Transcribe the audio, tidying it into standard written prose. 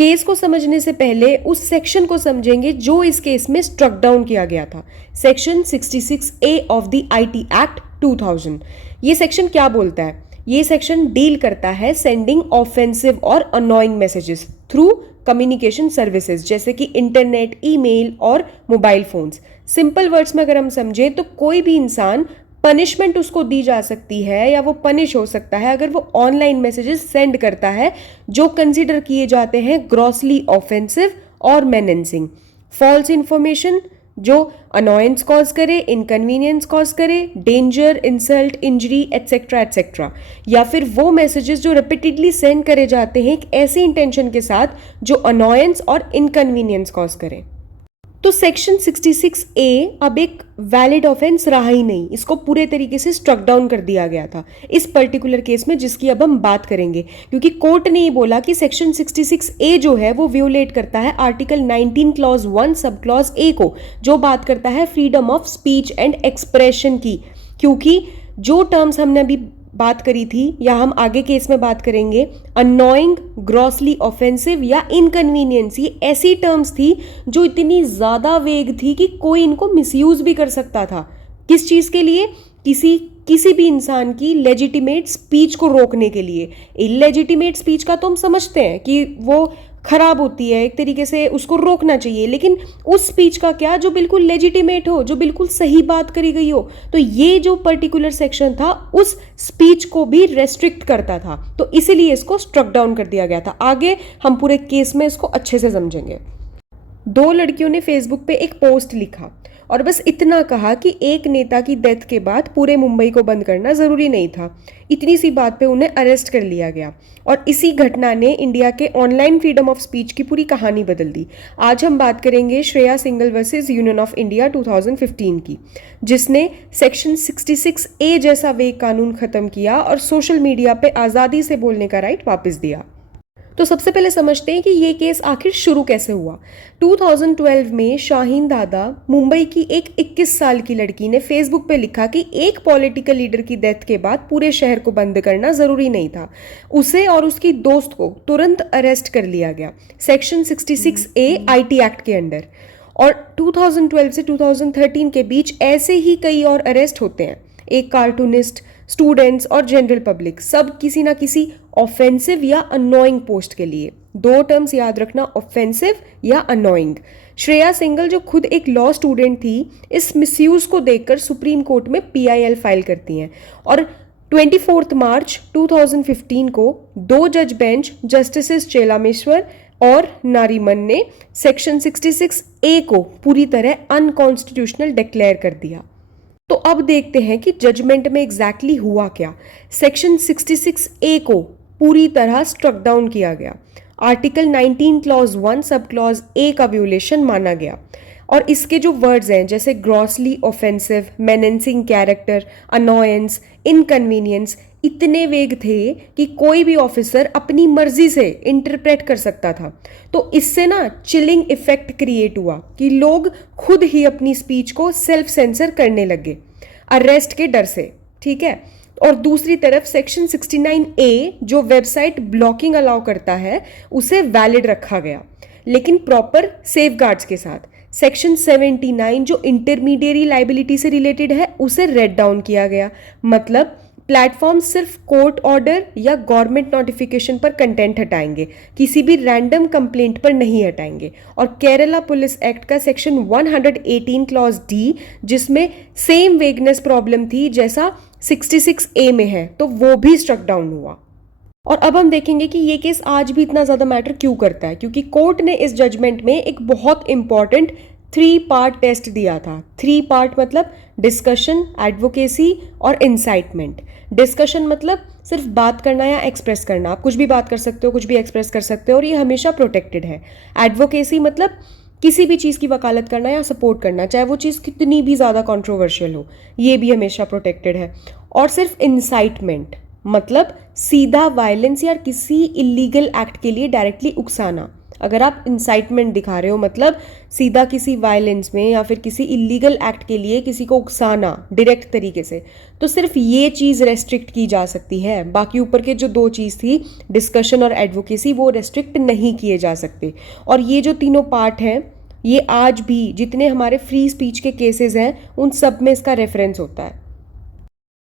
Case को समझने से पहले उस सेक्शन को समझेंगे जो इस केस में स्ट्रक डाउन किया गया था, section 66A of the IT act 2000। ये सेक्शन क्या बोलता है? ये सेक्शन डील करता है सेंडिंग ऑफेंसिव और annoying messages through communication services जैसे कि इंटरनेट, ईमेल और मोबाइल फोन्स। सिंपल वर्ड्स में अगर हम समझे तो कोई भी इंसान पनिशमेंट उसको दी जा सकती है या वो पनिश हो सकता है अगर वो ऑनलाइन मैसेजेस सेंड करता है जो कंसीडर किए जाते हैं ग्रॉसली ऑफेंसिव और मेनेंसिंग। फॉल्स इंफॉर्मेशन जो अनॉयंस कॉज करे, इनकन्वीनियंस कॉज करे, danger, insult, injury etcetera etcetera, या फिर वो मैसेजेस जो रिपीटेडली सेंड करे जाते हैं एक ऐसी इंटेंशन के साथ जो अनॉयंस और इनकन्वीनियंस कॉज करे। तो सेक्शन 66A अब एक वैलिड ऑफेंस रहा ही नहीं, इसको पूरे तरीके से स्ट्रक डाउन कर दिया गया था इस पर्टिकुलर केस में जिसकी अब हम बात करेंगे, क्योंकि कोर्ट ने ये बोला कि सेक्शन 66A जो है वो व्योलेट करता है article 19 clause 1 sub clause A को, जो बात करता है freedom of speech and expression की। क्योंकि जो टर्म्स हमने अभी बात करी थी या हम आगे केस में बात करेंगे, अनोइंग, ग्रॉसली ऑफेंसिव या इनकन्वीनियंस, ये ऐसी टर्म्स थी जो इतनी ज़्यादा वेग थी कि कोई इनको मिसयूज भी कर सकता था। किस चीज़ के लिए? किसी भी इंसान की लेजिटिमेट स्पीच को रोकने के लिए। इलेजिटिमेट स्पीच का तो हम समझते हैं कि वो खराब होती है, एक तरीके से उसको रोकना चाहिए, लेकिन उस स्पीच का क्या जो बिल्कुल लेजिटिमेट हो, जो बिल्कुल सही बात करी गई हो। तो ये जो पर्टिकुलर सेक्शन था उस स्पीच को भी रेस्ट्रिक्ट करता था, तो इसीलिए इसको स्ट्रक डाउन कर दिया गया था। आगे हम पूरे केस में इसको अच्छे से समझेंगे। दो लड़कियों ने फेसबुक पे एक पोस्ट लिखा और बस इतना कहा कि एक नेता की डेथ के बाद पूरे मुंबई को बंद करना ज़रूरी नहीं था। इतनी सी बात पे उन्हें अरेस्ट कर लिया गया और इसी घटना ने इंडिया के ऑनलाइन फ्रीडम ऑफ स्पीच की पूरी कहानी बदल दी। आज हम बात करेंगे Shreya single versus union of India 2015 की, जिसने सेक्शन 66A जैसा वेग कानून खत्म किया और सोशल मीडिया पे आज़ादी से बोलने का राइट वापस दिया। तो सबसे पहले समझते हैं कि ये केस आखिर शुरू कैसे हुआ। 2012 में शाहीन दादा, मुंबई की एक 21 साल की लड़की ने फेसबुक पे लिखा कि एक पॉलिटिकल लीडर की डेथ के बाद पूरे शहर को बंद करना ज़रूरी नहीं था। उसे और उसकी दोस्त को तुरंत अरेस्ट कर लिया गया सेक्शन 66A आईटी एक्ट के अंडर। और 2012 से 2013 के बीच ऐसे ही कई और अरेस्ट होते हैं। एक कार्टूनिस्ट, स्टूडेंट्स और जनरल पब्लिक, सब किसी ना किसी ऑफेंसिव या अनोइंग पोस्ट के लिए। दो टर्म्स याद रखना, ऑफेंसिव या अनोइंग। श्रेया सिंगल जो खुद एक लॉ स्टूडेंट थी, इस मिसयूज को देखकर सुप्रीम कोर्ट में PIL फाइल करती हैं और 24 मार्च 2015 को दो जज बेंच जस्टिसेस चेलामेश्वर और नारीमन ने सेक्शन 66A को पूरी तरह अनकॉन्स्टिट्यूशनल डिक्लेयर कर दिया। तो अब देखते हैं कि जजमेंट में एग्जैक्टली हुआ क्या। सेक्शन 66A को पूरी तरह स्ट्रक डाउन किया गया। Article 19 clause 1 sub clause A का व्योलेशन माना गया और इसके जो वर्ड्स हैं जैसे grossly offensive, menacing character, annoyance, inconvenience इतने वेग थे कि कोई भी ऑफिसर अपनी मर्जी से इंटरप्रेट कर सकता था। तो इससे ना चिलिंग इफेक्ट क्रिएट हुआ कि लोग खुद ही अपनी स्पीच को सेल्फ सेंसर करने लगे अरेस्ट के डर से, ठीक है। और दूसरी तरफ सेक्शन 69A जो वेबसाइट ब्लॉकिंग अलाउ करता है उसे वैलिड रखा गया, लेकिन प्रॉपर सेफगार्ड्स के साथ। सेक्शन 79 जो इंटरमीडिएरी लाइबिलिटी से रिलेटेड है उसे रेड डाउन किया गया, मतलब प्लेटफॉर्म सिर्फ कोर्ट ऑर्डर या गवर्नमेंट नोटिफिकेशन पर कंटेंट हटाएंगे, किसी भी रैंडम कंप्लेंट पर नहीं हटाएंगे। और केरला पुलिस एक्ट का सेक्शन 118 क्लॉज D जिसमें सेम वेगनेस प्रॉब्लम थी जैसा 66A में है, तो वो भी स्ट्रक डाउन हुआ। और अब हम देखेंगे कि ये केस आज भी इतना ज़्यादा मैटर क्यों करता है, क्योंकि कोर्ट ने इस जजमेंट में एक बहुत इंपॉर्टेंट 3 पार्ट टेस्ट दिया था। 3 पार्ट मतलब डिस्कशन, एडवोकेसी और इंसाइटमेंट। डिस्कशन मतलब सिर्फ बात करना या एक्सप्रेस करना, आप कुछ भी बात कर सकते हो, कुछ भी एक्सप्रेस कर सकते हो और ये हमेशा प्रोटेक्टेड है। एडवोकेसी मतलब किसी भी चीज़ की वकालत करना या सपोर्ट करना, चाहे वो चीज़ कितनी भी ज़्यादा कंट्रोवर्शियल हो, ये भी हमेशा प्रोटेक्टेड है। और सिर्फ इंसाइटमेंट मतलब सीधा वायलेंस या किसी इलीगल एक्ट के लिए डायरेक्टली उकसाना। अगर आप इंसाइटमेंट दिखा रहे हो, मतलब सीधा किसी वायलेंस में या फिर किसी इलीगल एक्ट के लिए किसी को उकसाना डायरेक्ट तरीके से, तो सिर्फ ये चीज़ रेस्ट्रिक्ट की जा सकती है। बाकी ऊपर के जो दो चीज़ थी, डिस्कशन और एडवोकेसी, वो रेस्ट्रिक्ट नहीं किए जा सकते। और ये जो तीनों पार्ट हैं, ये आज भी जितने हमारे फ्री स्पीच के केसेस हैं उन सब में इसका रेफरेंस होता है।